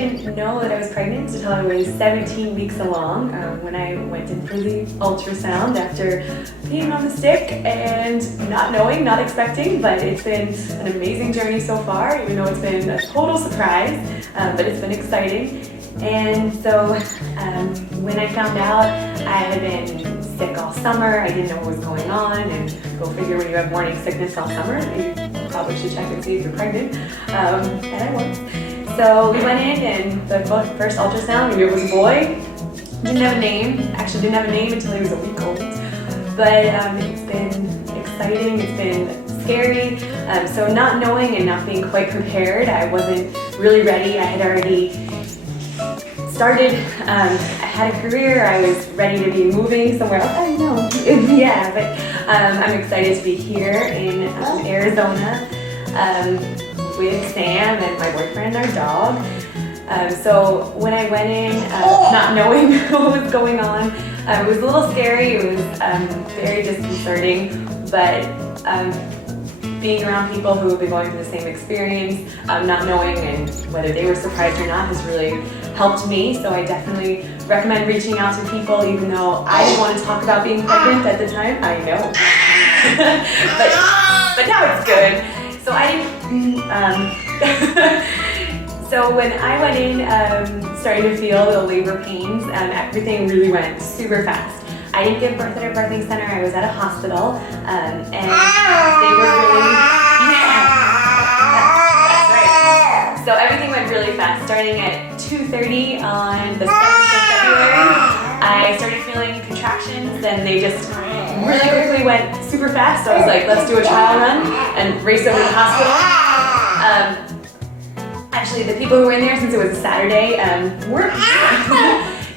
didn't know that I was pregnant until I was 17 weeks along when I went in for the ultrasound after being on the stick and not knowing, not expecting, but it's been an amazing journey so far, even though it's been a total surprise, but it's been exciting. And so when I found out, I had been sick all summer. I didn't know what was going on, and go figure, when you have morning sickness all summer, you probably should check and see if you're pregnant, and I was. So we went in, and the first ultrasound, we knew it was a boy. Didn't have a name, actually didn't have a name until he was a week old. But it's been exciting, it's been scary. So not knowing and not being quite prepared, I wasn't really ready. I had already started, I had a career, I was ready to be moving somewhere else. I know, yeah, but I'm excited to be here in Arizona with Sam and my boyfriend, our dog. So when I went in, not knowing what was going on, it was a little scary, it was very disconcerting, but being around people who have been going through the same experience, not knowing and whether they were surprised or not has really helped me. So I definitely recommend reaching out to people, even though I didn't want to talk about being pregnant at the time. I know, but now it's good. So I didn't. So when I went in, starting to feel the labor pains, everything really went super fast. I didn't give birth at a birthing center, I was at a hospital, and they were really, that's right. So everything went really fast. Starting at 2:30 on the 7th of February, I started feeling contractions, and they just really quickly went super fast. So I was like, let's do a trial run and race over to the hospital. Actually, the people who were in there, since it was a Saturday,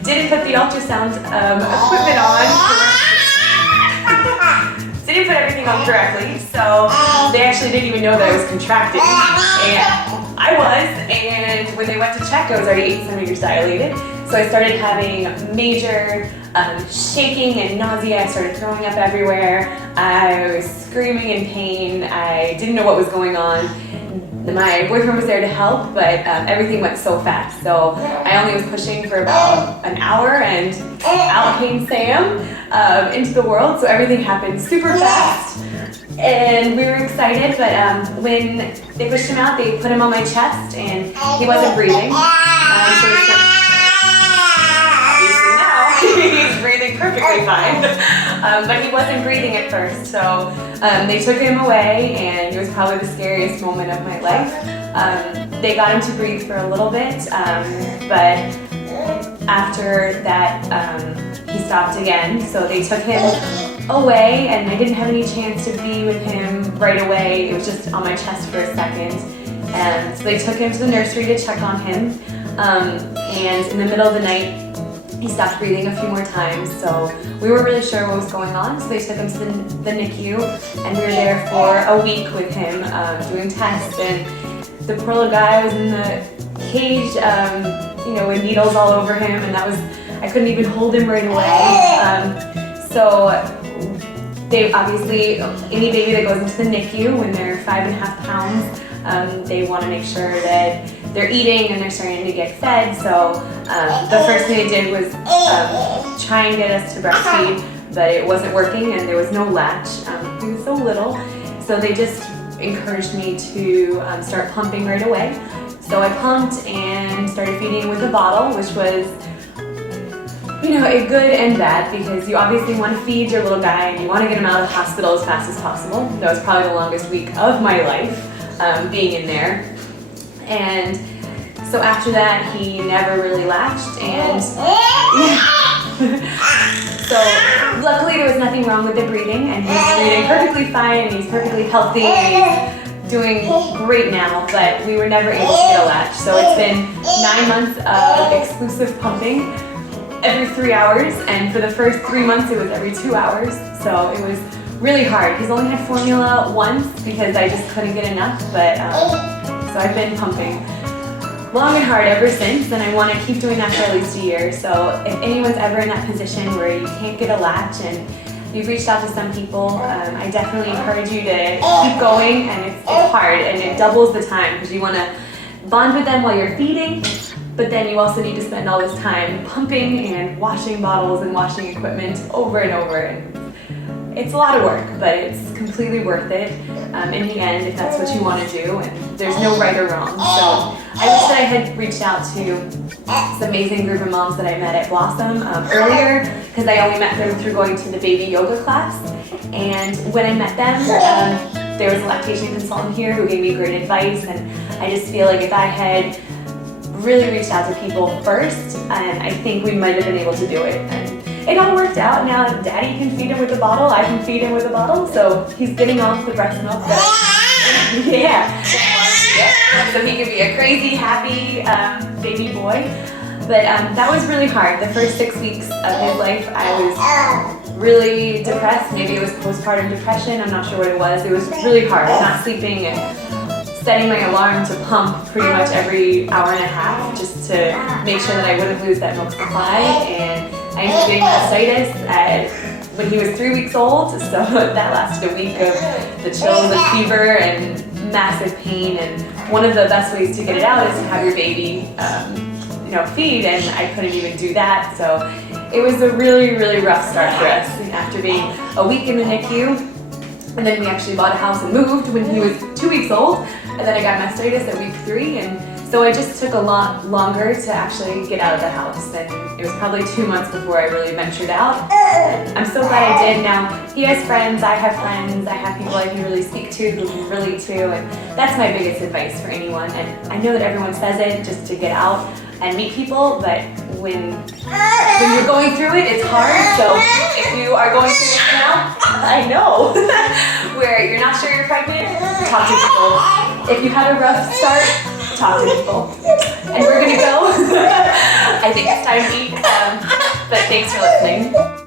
didn't put the ultrasound equipment on correctly. Didn't put everything on correctly, so they actually didn't even know that I was contracting. And I was, and when they went to check, I was already 8 centimeters dilated. So I started having major shaking and nausea. I started throwing up everywhere. I was screaming in pain. I didn't know what was going on. My boyfriend was there to help, but everything went so fast. So I only was pushing for about an hour, and out came Sam into the world. So everything happened super fast, and we were excited. But when they pushed him out, they put him on my chest, and he wasn't breathing. Obviously now he's breathing perfectly fine, but he wasn't breathing at first. So they took him away, and it was probably the scariest moment of my life. They got him to breathe for a little bit, but after that, he stopped again. So they took him away, and I didn't have any chance to be with him right away. It was just on my chest for a second. And so they took him to the nursery to check on him. And in the middle of the night, he stopped breathing a few more times, so we weren't really sure what was going on. So they took him to the NICU, and we were there for a week with him, doing tests. And the poor little guy was in the cage, with needles all over him, and I couldn't even hold him right away. So they obviously, any baby that goes into the NICU when they're 5.5 pounds, they want to make sure that they're eating and they're starting to get fed. So the first thing they did was try and get us to breastfeed, but it wasn't working, and there was no latch. He was so little. So they just encouraged me to start pumping right away. So I pumped and started feeding him with a bottle, which was, a good and bad, because you obviously want to feed your little guy and you want to get him out of the hospital as fast as possible. That was probably the longest week of my life, being in there. And so after that, he never really latched, and so luckily there was nothing wrong with the breathing, and he's breathing perfectly fine, and he's perfectly healthy, and he's doing great now, but we were never able to get a latch. So it's been 9 months of exclusive pumping every 3 hours, and for the first 3 months it was every 2 hours, so it was really hard. He's only had formula once because I just couldn't get enough, but so I've been pumping long and hard ever since, and I want to keep doing that for at least a year. So if anyone's ever in that position where you can't get a latch and you've reached out to some people, I definitely encourage you to keep going, and it's hard, and it doubles the time because you want to bond with them while you're feeding, but then you also need to spend all this time pumping and washing bottles and washing equipment over and over. And it's a lot of work, but it's completely worth it in the end if that's what you want to do, and there's no right or wrong. So I wish that I had reached out to this amazing group of moms that I met at Blossom earlier, because I only met them through going to the baby yoga class. And when I met them, there was a lactation consultant here who gave me great advice, and I just feel like if I had really reached out to people first, I think we might have been able to do it. And it all worked out. Now Daddy can feed him with a bottle, I can feed him with a bottle, so he's getting off the breast milk. Yeah. So he could be a crazy, happy baby boy. But that was really hard. The first 6 weeks of his life, I was really depressed. Maybe it was postpartum depression, I'm not sure what it was. It was really hard, not sleeping and setting my alarm to pump pretty much every hour and a half just to make sure that I wouldn't lose that milk supply. And I ended up getting mastitis when he was 3 weeks old, so that lasted a week of the chills and fever and massive pain. And one of the best ways to get it out is to have your baby feed, and I couldn't even do that. So it was a really, really rough start for us. And after being a week in the NICU, and then we actually bought a house and moved when he was 2 weeks old, and then I got mastitis at week 3, and so it just took a lot longer to actually get out of the house, and it was probably 2 months before I really ventured out. And I'm so glad I did. Now he has friends, I have friends, I have people I can really speak to who can relate to, and that's my biggest advice for anyone. And I know that everyone says it just to get out and meet people, but when you're going through it, it's hard. So if you are going through this now, I know, where you're not sure you're pregnant, talk to people. If you had a rough start, talk to people. And we're gonna go. I think it's time to eat, but thanks for listening.